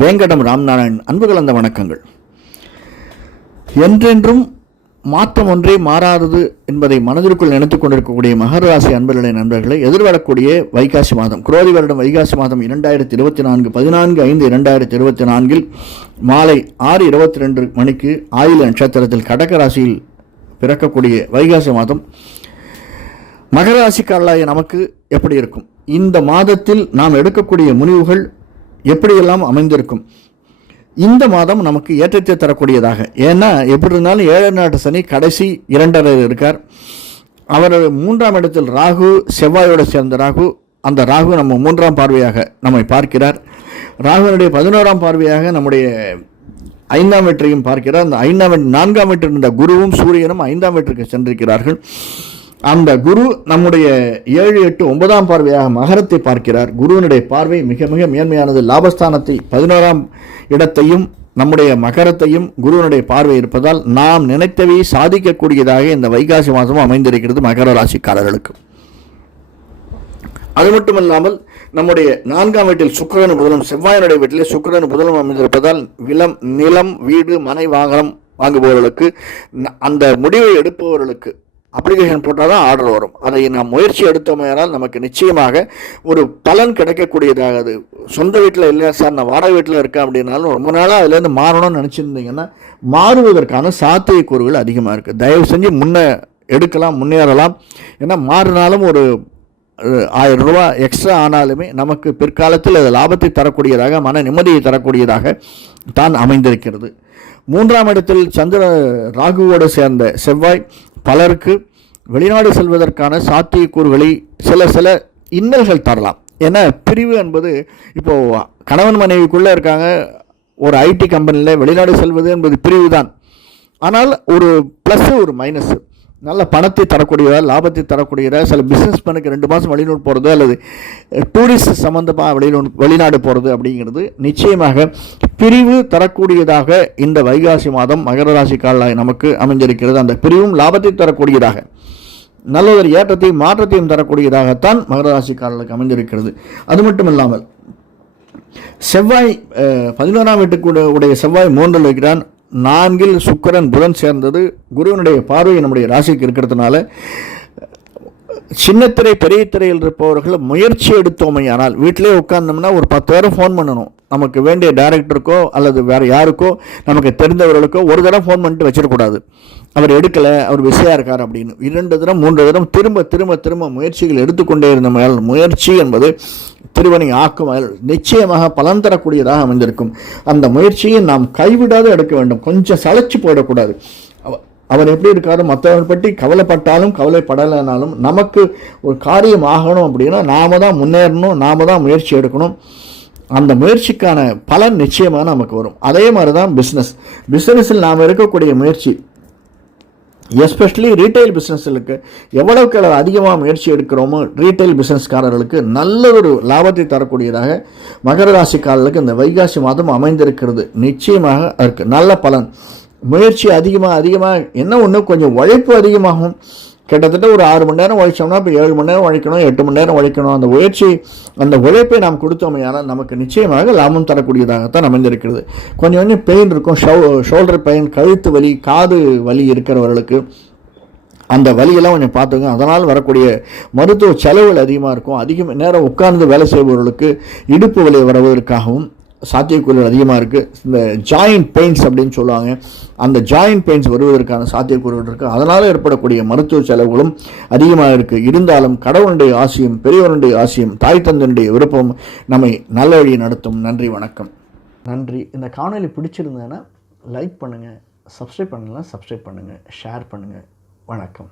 வேங்கடம் ராம்நாராயண் அன்பு கலந்த வணக்கங்கள். என்றென்றும் மாற்றம் ஒன்றே மாறாதது என்பதை மனதிற்குள் நினைத்துக் கொண்டிருக்கக்கூடிய மகர ராசி அன்பர்களே, நண்பர்களை எதிர்வரக்கூடிய வைகாசி மாதம், குரோதி வருடம் வைகாசி மாதம் 2024 14/5/2024 மாலை 6:22 மணிக்கு ஆயில நட்சத்திரத்தில் கடக ராசியில் பிறக்கக்கூடிய வைகாசி மாதம் மகர ராசிக்காரர்களாகிய நமக்கு எப்படி இருக்கும்? இந்த மாதத்தில் நாம் எடுக்கக்கூடிய முடிவுகள் எப்படியெல்லாம் அமைந்திருக்கும்? இந்த மாதம் நமக்கு ஏற்றத்தை தரக்கூடியதாக, ஏன்னா எப்படி இருந்தாலும் 7 நாட்டு சனி கடைசி 2.5 இருக்கார். அவர் 3ஆம் இடத்தில் ராகு, செவ்வாயோடு சேர்ந்த ராகு, அந்த ராகு நம்ம 3ஆம் பார்வையாக நம்மை பார்க்கிறார். ராகுனுடைய 11ஆம் பார்வையாக நம்முடைய 5ஆம் வீட்டையும் பார்க்கிறார். அந்த 4ஆம் வீட்டில் இருந்த குருவும் சூரியனும் 5ஆம் வீட்டிற்கு சென்றிருக்கிறார்கள். அந்த குரு நம்முடைய 7, 8, 9ஆம் பார்வையாக மகரத்தை பார்க்கிறார். குருவினுடைய பார்வை மிக மிக மேன்மையானது. லாபஸ்தானத்தை 11ஆம் இடத்தையும் நம்முடைய மகரத்தையும் குருவினுடைய பார்வை இருப்பதால் நாம் நினைத்தவை சாதிக்கக்கூடியதாக இந்த வைகாசி மாதம் அமைந்திருக்கிறது மகர ராசிக்காரர்களுக்கு. அது மட்டுமல்லாமல் நம்முடைய 4ஆம் வீட்டில் சுக்கிரன் புதனும், செவ்வாயினுடைய வீட்டிலே சுக்கிரன் புதனும் அமைந்திருப்பதால் நிலம், வீடு, மனை வாங்குபவர்களுக்கு, அந்த முடிவை எடுப்பவர்களுக்கு அப்ளிகேஷன் போட்டால் தான் ஆர்டர் வரும். அதை நாம் முயற்சி எடுத்தோமையானால் நமக்கு நிச்சயமாக ஒரு பலன் கிடைக்கக்கூடியதாக. அது சொந்த வீட்டில் இல்லை சார், நான் வாடகை வீட்டில் இருக்கேன் அப்படின்னாலும் ரொம்ப நாளாக அதுலேருந்து மாறணும்னு நினச்சிருந்தீங்கன்னா மாறுவதற்கான சாத்தியக்கூறுகள் அதிகமாக இருக்குது. தயவு செஞ்சு எடுக்கலாம், முன்னேறலாம். ஏன்னா மாறினாலும் ஒரு 1000 ரூபா எக்ஸ்ட்ரா ஆனாலுமே நமக்கு பிற்காலத்தில் அது லாபத்தை தரக்கூடியதாக, மன நிம்மதியை தரக்கூடியதாக தான் அமைந்திருக்கிறது. 3ஆம் இடத்தில் ராகுவோடு சேர்ந்த செவ்வாய் பலருக்கு வெளிநாடு செல்வதற்கான சாத்தியக்கூறுகளை சில இன்னல்கள் தரலாம். ஏன்னா பிரிவு என்பது, இப்போது கணவன் மனைவிக்குள்ளே இருக்காங்க, ஒரு ஐடி கம்பெனியில் வெளிநாடு செல்வது என்பது பிரிவு தான். ஆனால் ஒரு ப்ளஸ்ஸு ஒரு மைனஸ்ஸு. நல்ல பணத்தை தரக்கூடியதா, லாபத்தை தரக்கூடியதா, சில பிஸ்னஸ் பண்ணுக்கு 2 மாதம் வெளிநாடு போகிறது அல்லது டூரிஸ்ட் சம்மந்தமாக வெளிநாடு போகிறது அப்படிங்கிறது நிச்சயமாக பிரிவு தரக்கூடியதாக இந்த வைகாசி மாதம் மகர ராசிக்காரர்களாக நமக்கு அமைந்திருக்கிறது. அந்த பிரிவும் லாபத்தை தரக்கூடியதாக, நல்ல ஒரு ஏற்றத்தையும் மாற்றத்தையும் தரக்கூடியதாகத்தான் மகர ராசிக்காரர்களுக்கு அமைந்திருக்கிறது. அது மட்டும் இல்லாமல் செவ்வாய் 11ஆம் வீட்டுக்கு உடைய செவ்வாய் 3இல் இருக்கிறான். 4இல் சுக்கிரன் புதன் சேர்ந்தது குருவினுடைய பார்வை நம்முடைய ராசிக்கு இருக்கிறதுனால சின்னத்திரை பெரிய திரையில் இருப்பவர்கள் முயற்சி எடுத்தோமையானால், வீட்டிலே உட்கார்ந்தோம்னா ஒரு 10 பேரை ஃபோன் பண்ணணும். நமக்கு வேண்டிய டைரக்டருக்கோ அல்லது வேறு யாருக்கோ நமக்கு தெரிந்தவர்களுக்கோ ஒரு தடவை ஃபோன் பண்ணிட்டு வச்சிடக்கூடாது. அவர் எடுக்கலை, அவர் பிஸியாக இருக்கார் அப்படின்னு 2 தடவை 3 தடவை திரும்ப முயற்சிகள் எடுத்துக்கொண்டே இருந்தமையால் முயற்சி என்பது திருவனை ஆக்கும் நிச்சயமாக பலன் தரக்கூடியதாக அமைந்திருக்கும். அந்த முயற்சியை நாம் கைவிடாத எடுக்க வேண்டும். கொஞ்சம் சளைச்சு போயிடக்கூடாது. அவர் எப்படி இருக்காரு, மற்றவர்கள் பற்றி கவலைப்பட்டாலும் கவலைப்படலைனாலும் நமக்கு ஒரு காரியம் ஆகணும் அப்படின்னா நாம தான் முன்னேறணும், நாம தான் முயற்சி எடுக்கணும். அந்த முயற்சிக்கான பலன் நிச்சயமாக நமக்கு வரும். அதே மாதிரி தான் பிஸ்னஸில் நாம் இருக்கக்கூடிய முயற்சி, எஸ்பெஷலி ரீட்டைல் பிஸ்னஸ்களுக்கு எவ்வளவுக்கு அதிகமாக முயற்சி எடுக்கிறோமோ ரீட்டைல் பிஸ்னஸ்காரர்களுக்கு நல்ல ஒரு லாபத்தை தரக்கூடியதாக மகர ராசிக்காரர்களுக்கு இந்த வைகாசி மாதம் அமைந்திருக்கிறது. நிச்சயமாக அதற்கு நல்ல பலன். முயற்சி அதிகமாக என்ன ஒன்று, கொஞ்சம் உழைப்பு அதிகமாகும். கிட்டத்தட்ட ஒரு 6 மணி நேரம் உழைச்சோம்னா இப்போ 7 மணி நேரம் உழைக்கணும், 8 மணி நேரம் உழைக்கணும். அந்த உழைப்பை நாம் கொடுத்தோமையானால் நமக்கு நிச்சயமாக லாபம் தரக்கூடியதாகத்தான் அமைந்திருக்கிறது. கொஞ்சம் பெயின் இருக்கும், ஷோல்டர் பெயின், கழுத்து வலி, காது வலி இருக்கிறவர்களுக்கு அந்த வலியெல்லாம் கொஞ்சம் பார்த்துங்க. அதனால் வரக்கூடிய மருத்துவ செலவுகள் அதிகமாக இருக்கும். அதிக நேரம் உட்கார்ந்து வேலை செய்பவர்களுக்கு இடுப்பு வலி வருவதற்காகவும் சாத்தியக்கூறுகள் அதிகமாக இருக்குது. இந்த ஜாயிண்ட் பெயின்ஸ் அப்படின்னு சொல்லுவாங்க, அந்த ஜாயிண்ட் பெயின்ஸ் வருவதற்கான சாத்தியக்கூறுகள் இருக்குது. அதனால் ஏற்படக்கூடிய மருத்துவ செலவுகளும் அதிகமாக இருக்குது. இருந்தாலும் கடவுளுடைய ஆசியம், பெரியவருடைய ஆசியம், தாய் தந்தனுடைய விருப்பம் நம்மை நல்ல வழியை நடத்தும். நன்றி, வணக்கம். நன்றி. இந்த காணொலி பிடிச்சிருந்தேன்னா லைக் பண்ணுங்கள், சப்ஸ்கிரைப் பண்ணுங்கள், ஷேர் பண்ணுங்கள். வணக்கம்.